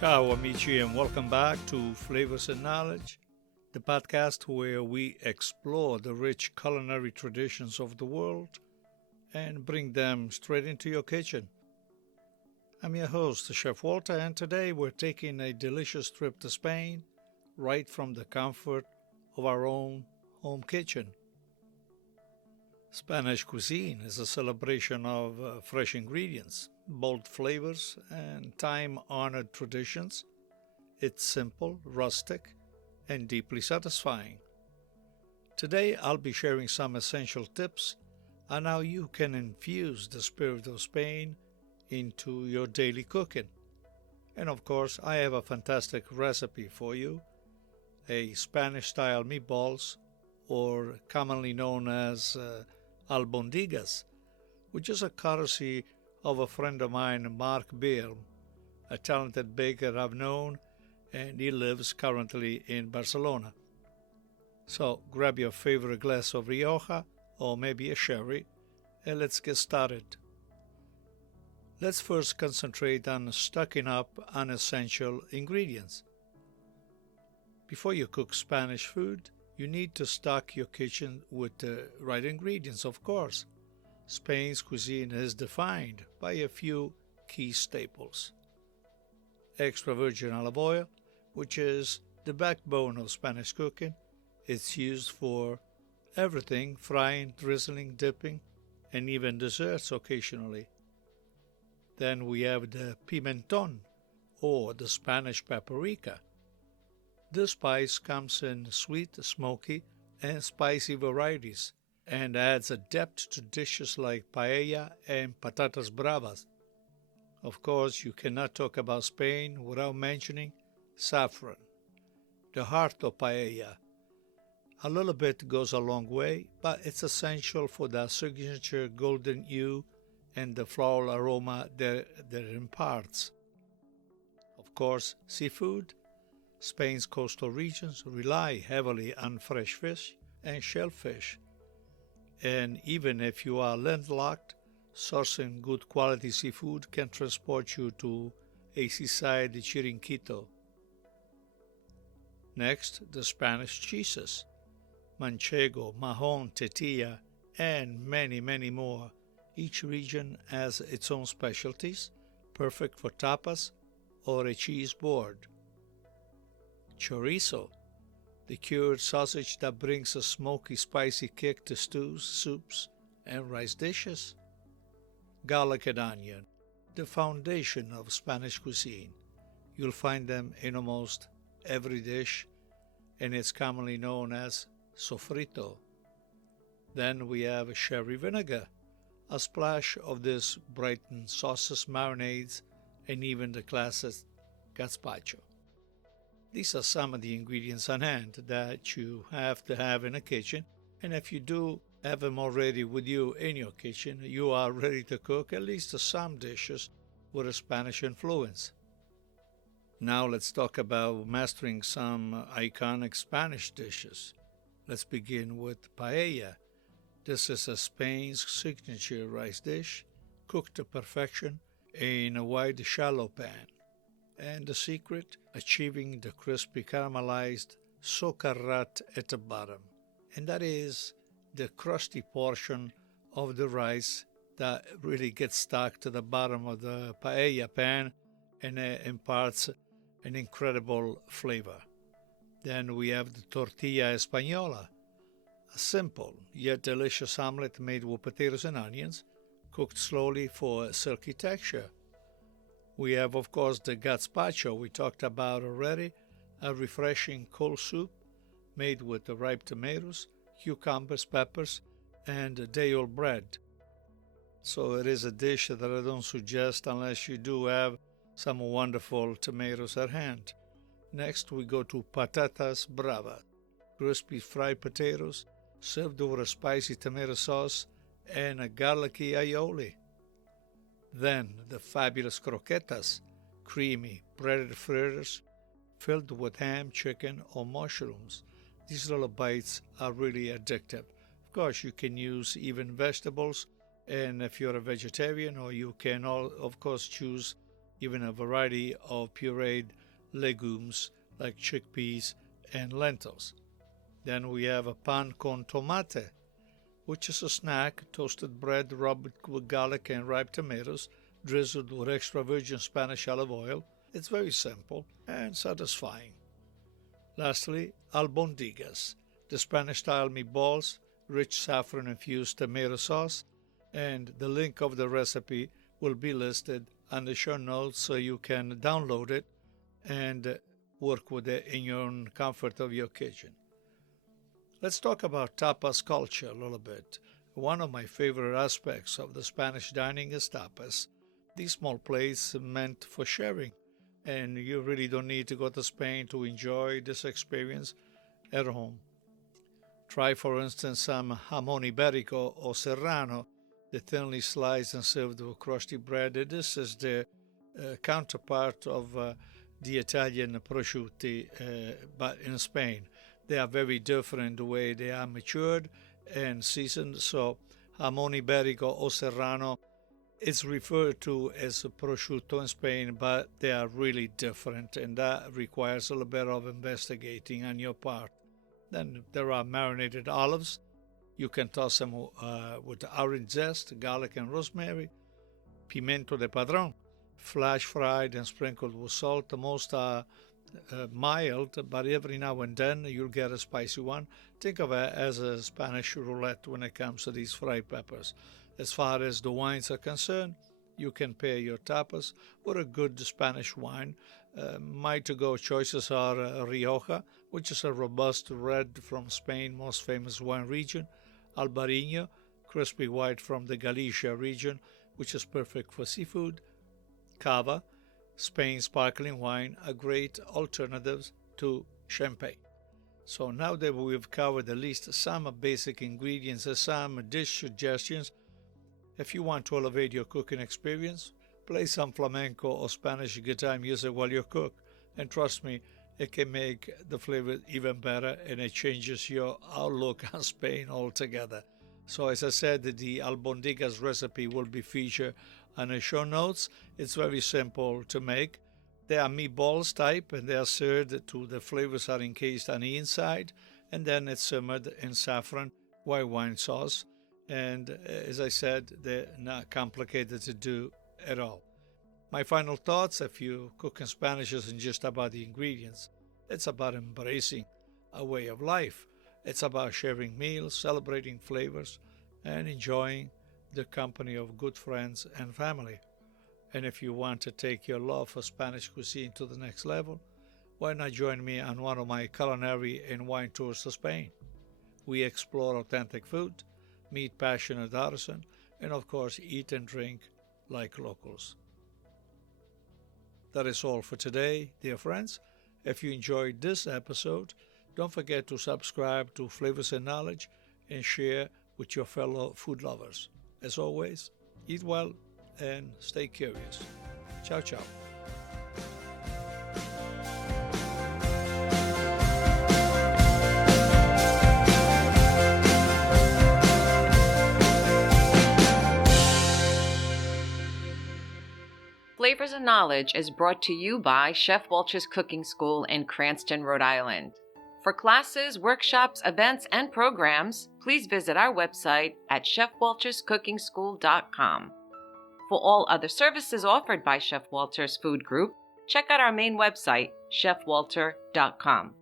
Ciao, amici, and welcome back to Flavors and Knowledge, the podcast where we explore the rich culinary traditions of the world and bring them straight into your kitchen. I'm your host, Chef Walter, and today we're taking a delicious trip to Spain right from the comfort of our own home kitchen. Spanish cuisine is a celebration of fresh ingredients, bold flavors, and time-honored traditions. It's simple, rustic, and deeply satisfying. Today, I'll be sharing some essential tips on how you can infuse the spirit of Spain into your daily cooking. And of course, I have a fantastic recipe for you, a Spanish-style meatballs, or commonly known as albondigas, which is a courtesy of a friend of mine, Mark Beer, a talented baker I've known, and he lives currently in Barcelona. So grab your favorite glass of Rioja or maybe a sherry, and let's get started. Let's first concentrate on stocking up on essential ingredients. Before you cook Spanish food, you need to stock your kitchen with the right ingredients, of course. Spain's cuisine is defined by a few key staples. Extra virgin olive oil, which is the backbone of Spanish cooking. It's used for everything, frying, drizzling, dipping, and even desserts occasionally. Then we have the pimentón, or the Spanish paprika. This spice comes in sweet, smoky, and spicy varieties and adds a depth to dishes like paella and patatas bravas. Of course, you cannot talk about Spain without mentioning saffron, the heart of paella. A little bit goes a long way, but it's essential for that signature golden hue and the floral aroma that it imparts. Of course, seafood. Spain's coastal regions rely heavily on fresh fish and shellfish. And even if you are landlocked, sourcing good quality seafood can transport you to a seaside chiringuito. Next, the Spanish cheeses. Manchego, Mahon, Tetilla, and many more. Each region has its own specialties, perfect for tapas or a cheese board. Chorizo, the cured sausage that brings a smoky, spicy kick to stews, soups, and rice dishes. Garlic and onion, the foundation of Spanish cuisine. You'll find them in almost every dish, and it's commonly known as sofrito. Then we have sherry vinegar. A splash of this brightens sauces, marinades, and even the classic gazpacho. These are some of the ingredients on hand that you have to have in a kitchen, and if you do have them already with you in your kitchen, you are ready to cook at least some dishes with a Spanish influence. Now let's talk about mastering some iconic Spanish dishes. Let's begin with paella. This is Spain's signature rice dish, cooked to perfection in a wide, shallow pan. And the secret, achieving the crispy caramelized socarrat at the bottom. And that is the crusty portion of the rice that really gets stuck to the bottom of the paella pan and imparts an incredible flavor. Then we have the tortilla española, a simple yet delicious omelet made with potatoes and onions, cooked slowly for a silky texture. We have, of course, the gazpacho we talked about already, a refreshing cold soup made with the ripe tomatoes, cucumbers, peppers, and day-old bread. So it is a dish that I don't suggest unless you do have some wonderful tomatoes at hand. Next, we go to patatas bravas, crispy fried potatoes served over a spicy tomato sauce and a garlicky aioli. Then the fabulous croquetas, creamy breaded fritters filled with ham, chicken, or mushrooms. These little bites are really addictive. Of course, you can use even vegetables, and if you're a vegetarian, or you can, of course, choose even a variety of pureed legumes like chickpeas and lentils. Then we have a pan con tomate, which is a snack, toasted bread rubbed with garlic and ripe tomatoes, drizzled with extra virgin Spanish olive oil. It's very simple and satisfying. Lastly, albondigas, the Spanish-style meatballs, rich saffron-infused tomato sauce, and the link of the recipe will be listed on the show notes so you can download it and work with it in your own comfort of your kitchen. Let's talk about tapas culture a little bit. One of my favorite aspects of the Spanish dining is tapas. These small plates meant for sharing, and you really don't need to go to Spain to enjoy this experience at home. Try, for instance, some jamón ibérico or serrano, the thinly sliced and served with crusty bread. This is the counterpart of the Italian prosciutti, but in Spain. They are very different the way they are matured and seasoned. So jamón ibérico or serrano is referred to as prosciutto in Spain, but they are really different, and that requires a little bit of investigating on your part. Then there are marinated olives. You can toss them with orange zest, garlic and rosemary, pimiento de padrón, flash fried and sprinkled with salt. Most are mild, but every now and then you'll get a spicy one. Think of it as a Spanish roulette when it comes to these fried peppers. As far as the wines are concerned, you can pair your tapas with a good Spanish wine. My to-go choices are Rioja, which is a robust red from Spain's most famous wine region, Albariño, crispy white from the Galicia region, which is perfect for seafood, Cava, Spain's sparkling wine, are great alternatives to champagne. So now that we've covered at least some basic ingredients and some dish suggestions, if you want to elevate your cooking experience, play some flamenco or Spanish guitar music while you cook, and trust me, it can make the flavor even better, and it changes your outlook on Spain altogether. So as I said, the albondigas recipe will be featured on the show notes. It's very simple to make. They are meatballs type, and they are served to the flavors are encased on the inside, and then it's simmered in saffron white wine sauce. And as I said, they're not complicated to do at all. My final thoughts: if you cook in Spanish isn't just about the ingredients, it's about embracing a way of life. It's about sharing meals, celebrating flavors, and enjoying the company of good friends and family. And if you want to take your love for Spanish cuisine to the next level, why not join me on one of my culinary and wine tours to Spain? We explore authentic food, meet passionate artisans, and of course eat and drink like locals. That is all for today, dear friends. If you enjoyed this episode, don't forget to subscribe to Flavors and Knowledge and share with your fellow food lovers. As always, eat well and stay curious. Ciao, ciao. Flavors and Knowledge is brought to you by Chef Walter's Cooking School in Cranston, Rhode Island. For classes, workshops, events, and programs, please visit our website at chefwalterscookingschool.com. For all other services offered by Chef Walter's Food Group, check out our main website, chefwalter.com.